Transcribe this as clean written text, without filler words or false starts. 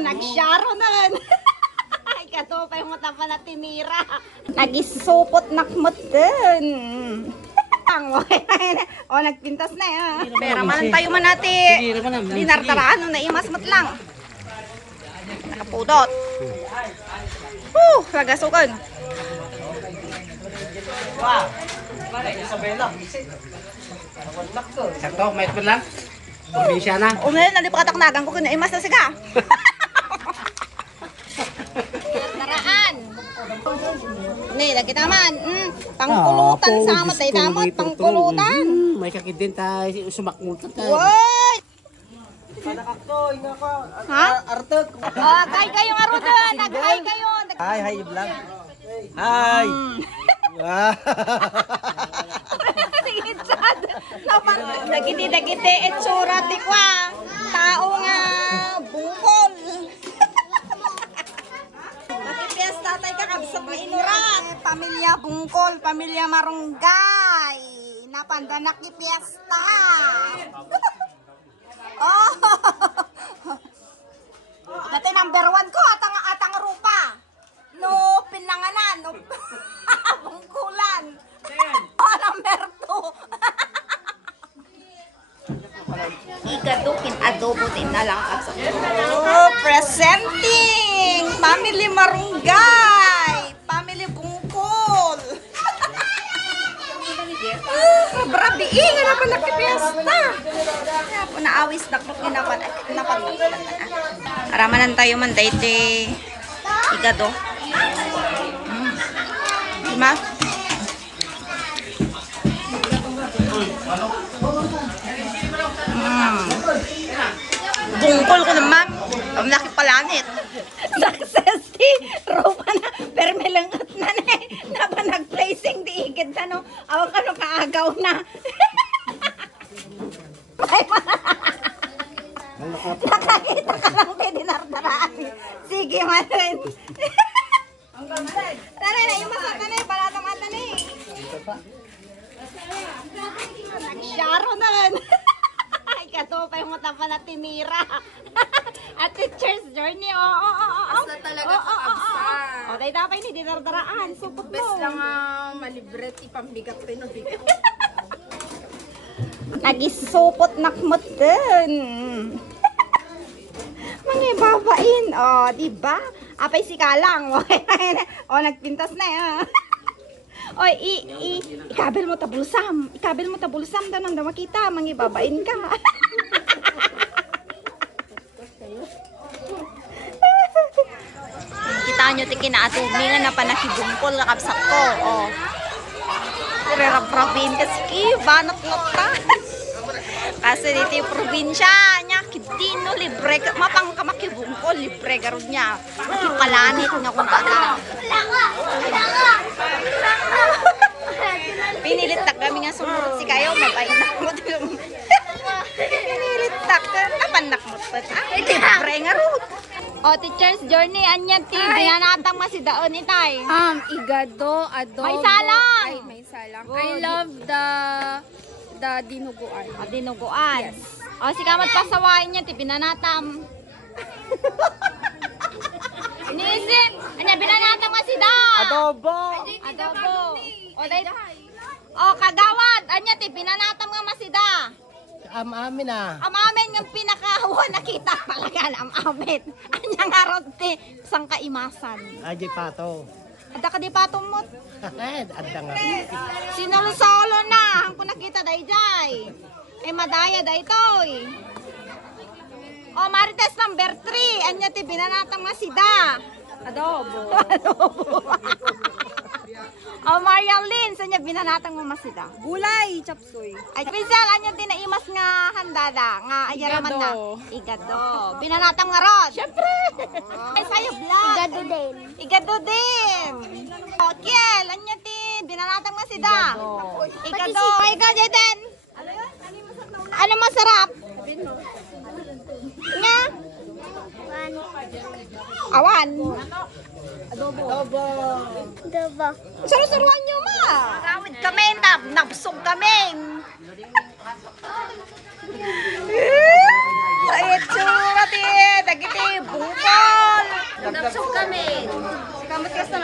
nagsyaro nun. Ikato pa yung mata pa na tinira. Nagisupot nakmot dun. O, nagpintas na yan. Pera man tayo man natin. Dinartaraan nung naimasmat lang. Nakapudot. Lagasukan. Sakto, may pa lang. Probinsya na. Ngayon, nalipataknagan ko kung naimas na siga. Daraan. Ni, lagi naman. Pangkulutan sa matay damot. Pangkulutan. May kakit din tayo. Sumakmutan tayo. Woy! Ha? Artok. Kay kayo nga ro doon. Nag-hi kayo. Hi vlog. Hi. Nagiti-dagiti itsura tikwa. Tao nga bungkol. Makipiyas tatay kakabsat na inurat. Pamilya bungkol, pamilya marunggay. Napanda nakipiyasta. Oh. Dati number 1 ko atang rupa. No pinanganan, no bungkulan. Number 2. Igadukin adobo din na lang ako. Presenting family marunggay, family bungkol. Brabiin na naman nakipiesta. Kaya po naawis dakot ginapan. Aramanan tayo man dahil igado. Diba? Bungkol ko naman. Ang laki palanit. Success di. Rupa na. Permelangat na na eh. Napa nag-placing di igid na no. Awag ka no kaagaw na. Nakakita ka lang di dinardaraan. Sige man. Tanay na yung masata na eh. Palatang ata na eh. Nagsyaro na rin. Ikato pa yung mata pa na tinira. At teacher's journey. Basta talaga kakabsa. O, dahil dapat hindi dinardaraan. Supot mo. Bes lang malibret, ipambigat tayo na bigat. Nagisupot nakmot dun. Mga babain. O, diba? Apay si Kalang. O, nagpintas na yan. Oy, ikabil mo tabulsam. Ikabil mo tabulsam daw nang makita. Mangibabain ka. Kita nyo tikin na atumingan na panakibungkol kakabsak ko. Oh. Rerap-rapin kasi banat nota. Kasi dito yung probinsya niya. Kitino libre. Mapang kamakibungkol. Libre garod niya. Makipalanit nga kung baka. Pinilit tak kami nga sumunod si kayo. Mabay na mo. Pinilit tak. Napanak mo pa. Libre nga rod. O, teacher's journey. Anyan ti. Binanatang masidaon itay. Igado, adobo. May salang. Ay, may salang. I love the dinuguan. Dinuguan. Yes. O, si kamat pasawain niya. Ti, binanatam. Inisip. Anya, binanatam masida. Adobo. Adobo. O, kagawad. Anya, ti, binanatam nga masida. Amin ah. Amamin yung pinakawa nakita palagan amamin. Anya nga ron ti sang kaimasan. Ajay pato. Ada ka di patong mo. Ada nga. Sinulsolo na ang ko nakita dayjay. Ay madaya daytoy. O Marites number 3. Anya ti binanatang masida. Adobo. Adobo. O Marialyn, sanya binanatang mo masida. Gulay, chapsoy. Ay, Pinsel, anya din na imas nga handada, nga ayaraman na. Igado. Binanatang nga rod. Siyempre. Ay, sayo vlog. Igado din. Igado din. O, Kiel, anya ti, binanatang masida. Igado. Ay, igado din. Ano masarap? Nga? Awan. Adobo. Saru-saruan nyo ma. Kawid kami, nabsog kami. Ay, tsura ti, dagiti, bungko. Adoption kami. Si kamot ka sa